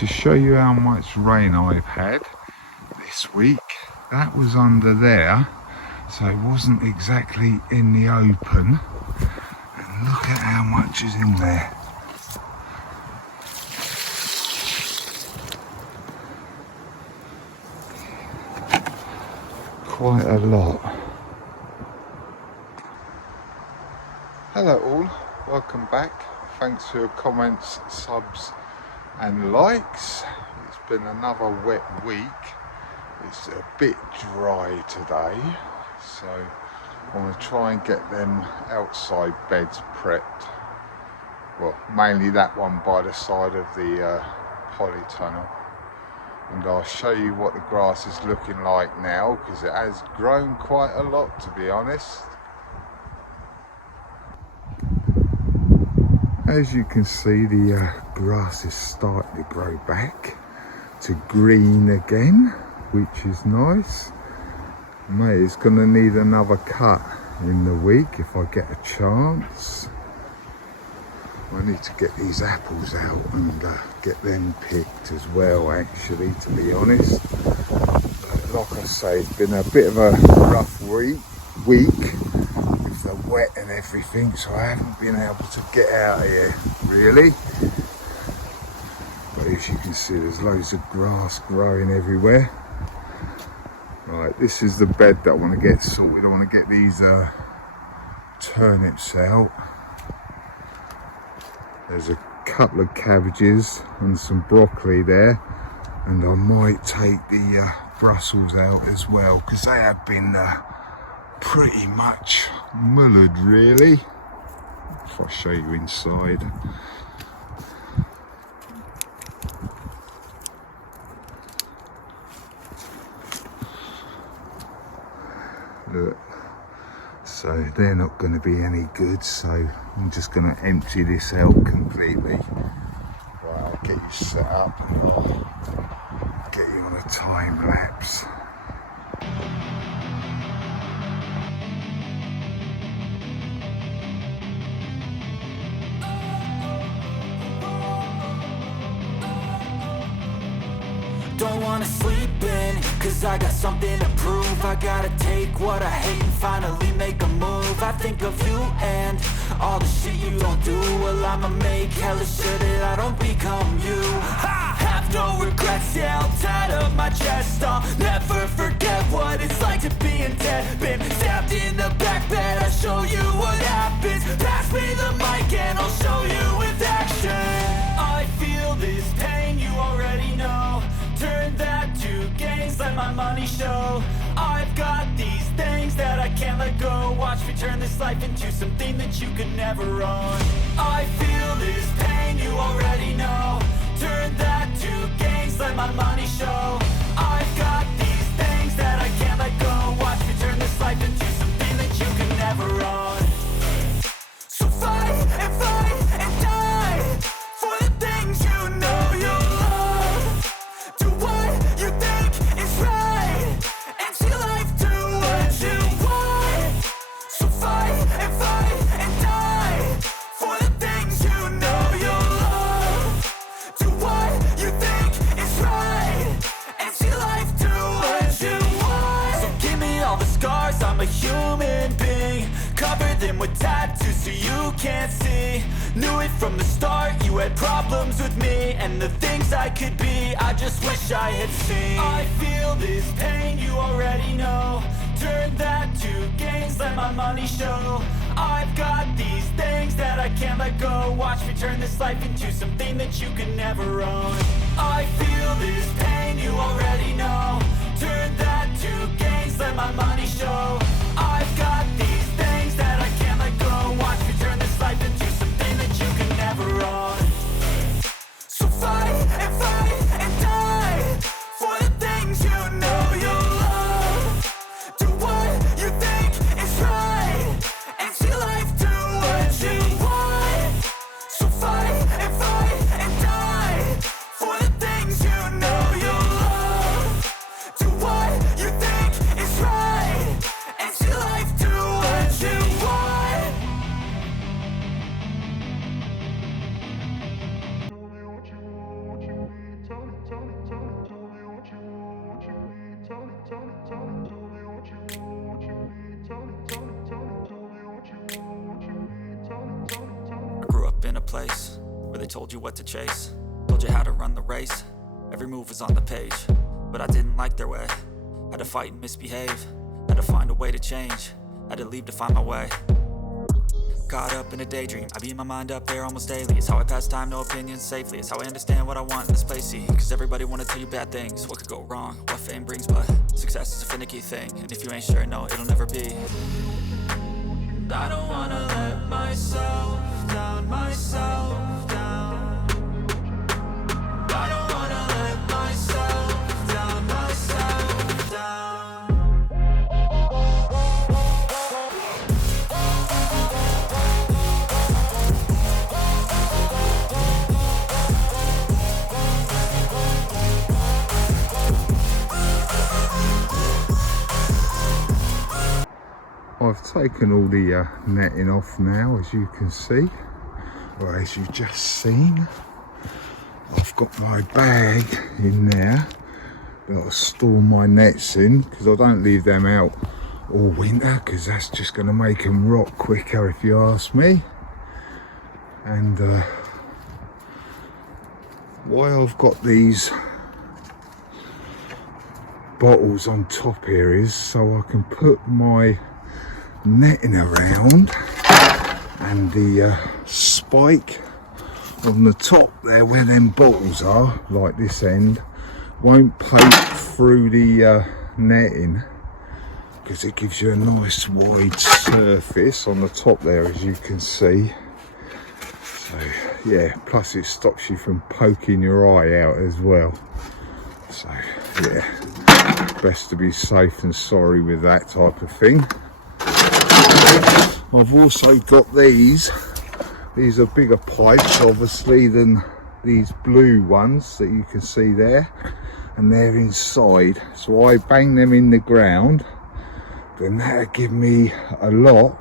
to show you how much rain I've had this week. That was under there, so it wasn't exactly in the open. And look at how much is in there. Quite a lot. Hello all, welcome back. Thanks for your comments, subs and likes. It's been another wet week. It's a bit dry today, so I want to try and get them outside beds prepped. Well, mainly that one by the side of the polytunnel. And I'll show you what the grass is looking like now, because it has grown quite a lot, to be honest. As you can see, the grass is starting to grow back to green again, which is nice. Mate, it's going to need another cut in the week if I get a chance. I need to get these apples out and get them picked as well, actually, to be honest. But like I say, it's been a bit of a rough week with the wet and everything, so I haven't been able to get out of here, really. But as you can see, there's loads of grass growing everywhere. Right, this is the bed that I want to get sorted. I want to get these turnips out. There's a couple of cabbages and some broccoli there, and I might take the Brussels out as well, because they have been pretty much mullered, really. If I show you inside. Look. So they're not going to be any good, so I'm just going to empty this out completely. Right, I'll get you set up and I'll get you on a time lapse. Don't wanna sleep in, cause I got something to prove. I gotta take what I hate and finally make a move. I think of you and all the shit you don't do. Well, I'ma make hella sure that I don't become you. I have no regrets, yeah, I'll tie up my chest. I'll never forget what it's like to be in debt. Been stabbed in the back bed, I'll show you what happens. Pass me the mic and I'll show you with action. I feel this pain, you already know. Turn that to gains, let my money show. I've got these things that I can't let go. Watch me turn this life into something that you could never own. I feel this pain, you already know. Turn that to gains, let my money show. I've got these things that I can't let go. Watch me turn this life into something that you could never own. So fight and die for the things you know you love. Do what you think is right, and see life do what you want. So fight and die for the things you know you love. Do what you think is right, and see life do what you want. So give me all the scars, I'm a human being. Cover them with tattoos so you can't see. Knew it from the start, you had problems with me and the things I could be, I just wish I had seen. I feel this pain, you already know. Turn that to gains, let my money show. I've got these things that I can't let go. Watch me turn this life into something that you could never own. I feel this pain, you already know. Turn that to gains, let my money show. I've got these things that I can't let go. Watch me turn this life into something that you can never own. So fight and die for the things you know you love. Do what you think is right, and see life do what you want. So fight and die for the things you know you love. Do what you think is right, and a place where they told you what to chase, told you how to run the race. Every move was on the page, but I didn't like their way. Had to fight and misbehave, had to find a way to change, had to leave to find my way. Caught up in a daydream, I beat my mind up there almost daily. It's how I pass time, no opinions safely. It's how I understand what I want in this place, see. Cause everybody wanna tell you bad things, what could go wrong, what fame brings. But success is a finicky thing, and if you ain't sure, no, it'll never be. I don't wanna let myself down, myself down. I don't wanna let myself down, myself down. I've taken all the netting off now, as you can see, or as you've just seen. I've got my bag in there that I store my nets in, because I don't leave them out all winter, because that's just going to make them rot quicker if you ask me. And why I've got these bottles on top here is so I can put my netting around, and the spike on the top there where them bottles are, like this end, won't poke through the netting, because it gives you a nice wide surface on the top there, as you can see. So yeah, plus it stops you from poking your eye out as well. So yeah, best to be safe than sorry with that type of thing. I've also got these are bigger pipes obviously than these blue ones that you can see there, and they're inside, so I bang them in the ground, then that'll give me a lot,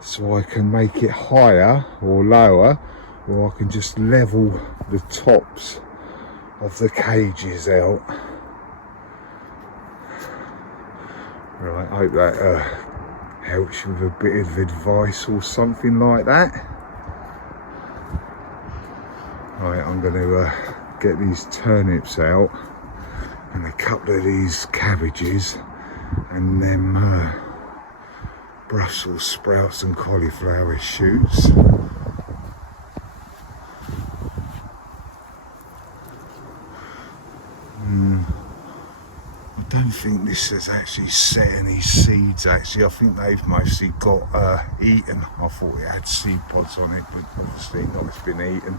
so I can make it higher or lower, or I can just level the tops of the cages out. Right, I hope that helps you with a bit of advice or something like that. Right, I'm going to get these turnips out and a couple of these cabbages and them Brussels sprouts and cauliflower shoots. I don't think this has actually set any seeds actually. I think they've mostly got eaten. I thought it had seed pods on it, but obviously not, it's been eaten.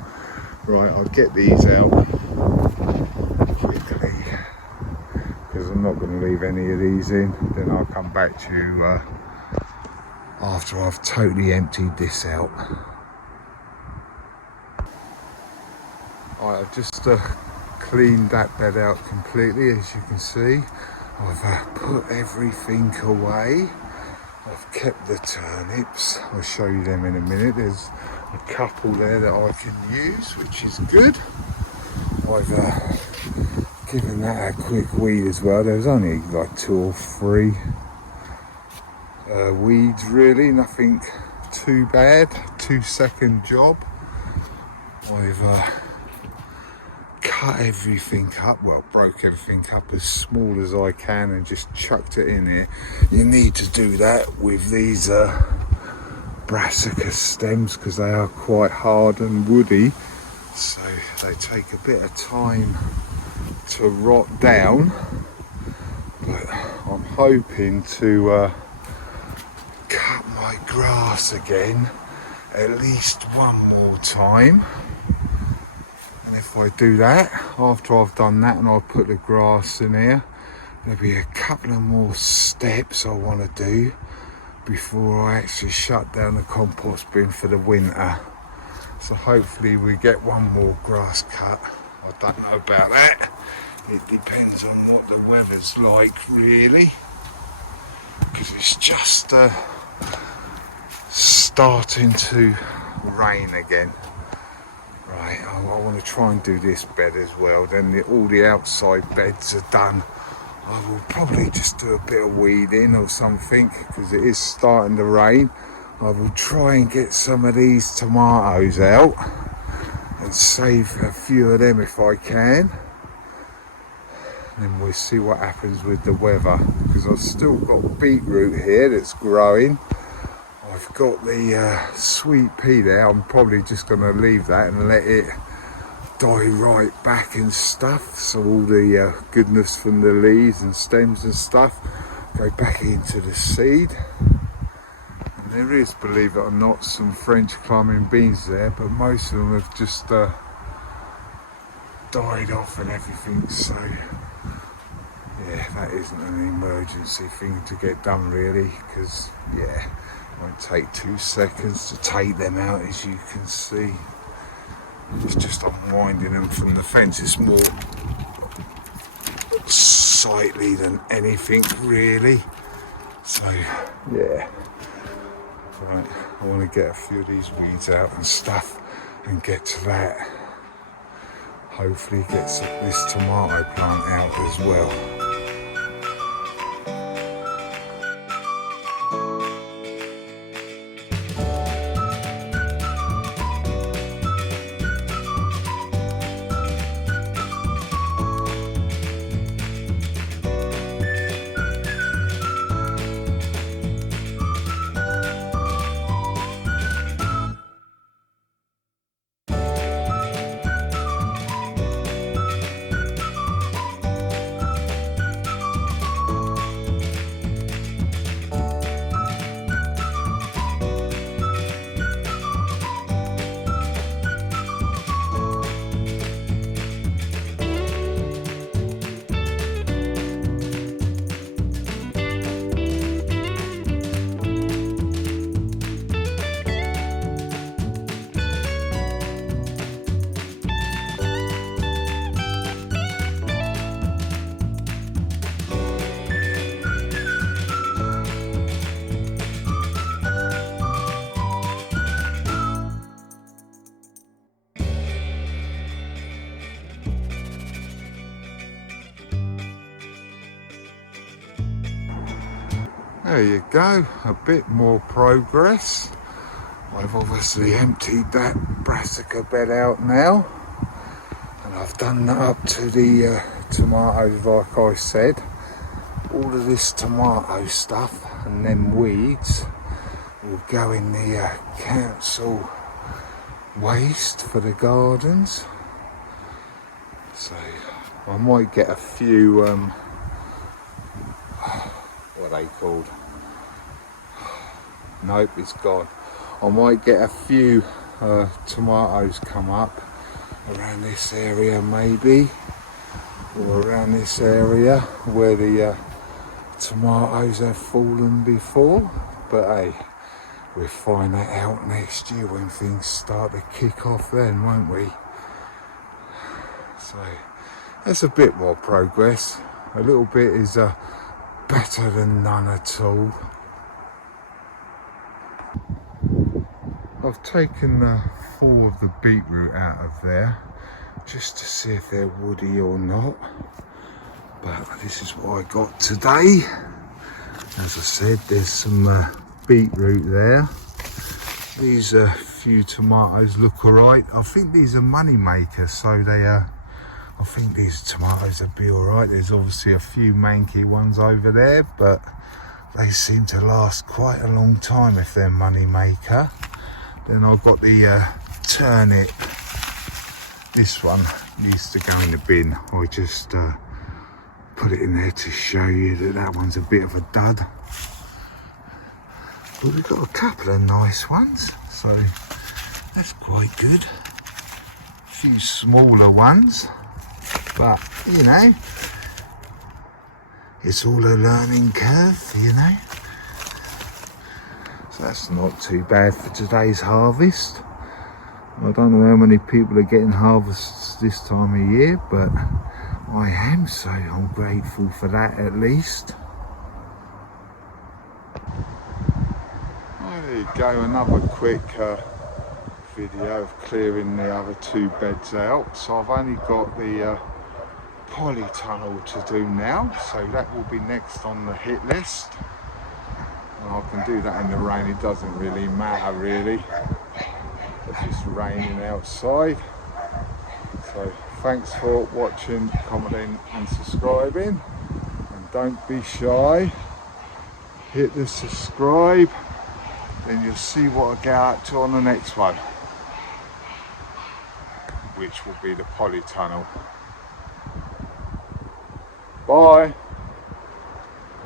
Right, I'll get these out quickly, because I'm not going to leave any of these in. Then I'll come back to you after I've totally emptied this out. Right, I've just cleaned that bed out completely, as you can see. I've put everything away. I've kept the turnips. I'll show you them in a minute. There's a couple there that I can use, which is good. I've given that a quick weed as well. There's only like 2 or 3 weeds really, nothing too bad. 2-second job. I've cut everything up, well, broke everything up as small as I can and just chucked it in here. You need to do that with these brassica stems, because they are quite hard and woody, so they take a bit of time to rot down. But I'm hoping to cut my grass again at least one more time. And if I do that, after I've done that and I've put the grass in here, there'll be a couple of more steps I want to do before I actually shut down the compost bin for the winter. So hopefully we get one more grass cut. I don't know about that. It depends on what the weather's like really, because it's just starting to rain again. Right, I want to try and do this bed as well. Then all the outside beds are done. I will probably just do a bit of weeding or something, because it is starting to rain. I will try and get some of these tomatoes out and save a few of them if I can. And we'll see what happens with the weather, because I've still got beetroot here that's growing. I've got the sweet pea there. I'm probably just going to leave that and let it die right back and stuff, so all the goodness from the leaves and stems and stuff go back into the seed. And there is, believe it or not, some French climbing beans there, but most of them have just died off and everything, so yeah, that isn't an emergency thing to get done really, because yeah, it won't take 2 seconds to take them out, as you can see. It's just unwinding them from the fence. It's more sightly than anything really, so yeah. Right, I want to get a few of these weeds out and stuff and get to that. Hopefully get this tomato plant out as well. There you go, a bit more progress. I've obviously emptied that brassica bed out now, and I've done that up to the tomatoes like I said. All of this tomato stuff and them weeds will go in the council waste for the gardens. So I might get a few, what are they called? Nope, it's gone. I might get a few tomatoes come up around this area maybe, or around this area where the tomatoes have fallen before, but hey, we'll find that out next year when things start to kick off then, won't we? So that's a bit more progress. A little bit is better than none at all. I've taken 4 of the beetroot out of there just to see if they're woody or not, but this is what I got today. As I said, there's some beetroot there. These few tomatoes look alright. I think these are money makers, so they I think these tomatoes will be alright. There's obviously a few manky ones over there, but they seem to last quite a long time if they're money maker. Then I've got the turnip. This one needs to go in the bin. I just put it in there to show you that that one's a bit of a dud. But we've got a couple of nice ones, so that's quite good. A few smaller ones, but you know, it's all a learning curve, you know. So that's not too bad for today's harvest. I don't know how many people are getting harvests this time of year, but I am, so I'm grateful for that at least. Oh, there you go, another quick video of clearing the other 2 beds out. So I've only got the polytunnel to do now, so that will be next on the hit list. And I can do that in the rain, it doesn't really matter really. It's just raining outside. So thanks for watching, commenting and subscribing. And don't be shy. Hit the subscribe, then you'll see what I get out to on the next one, which will be the polytunnel. Bye.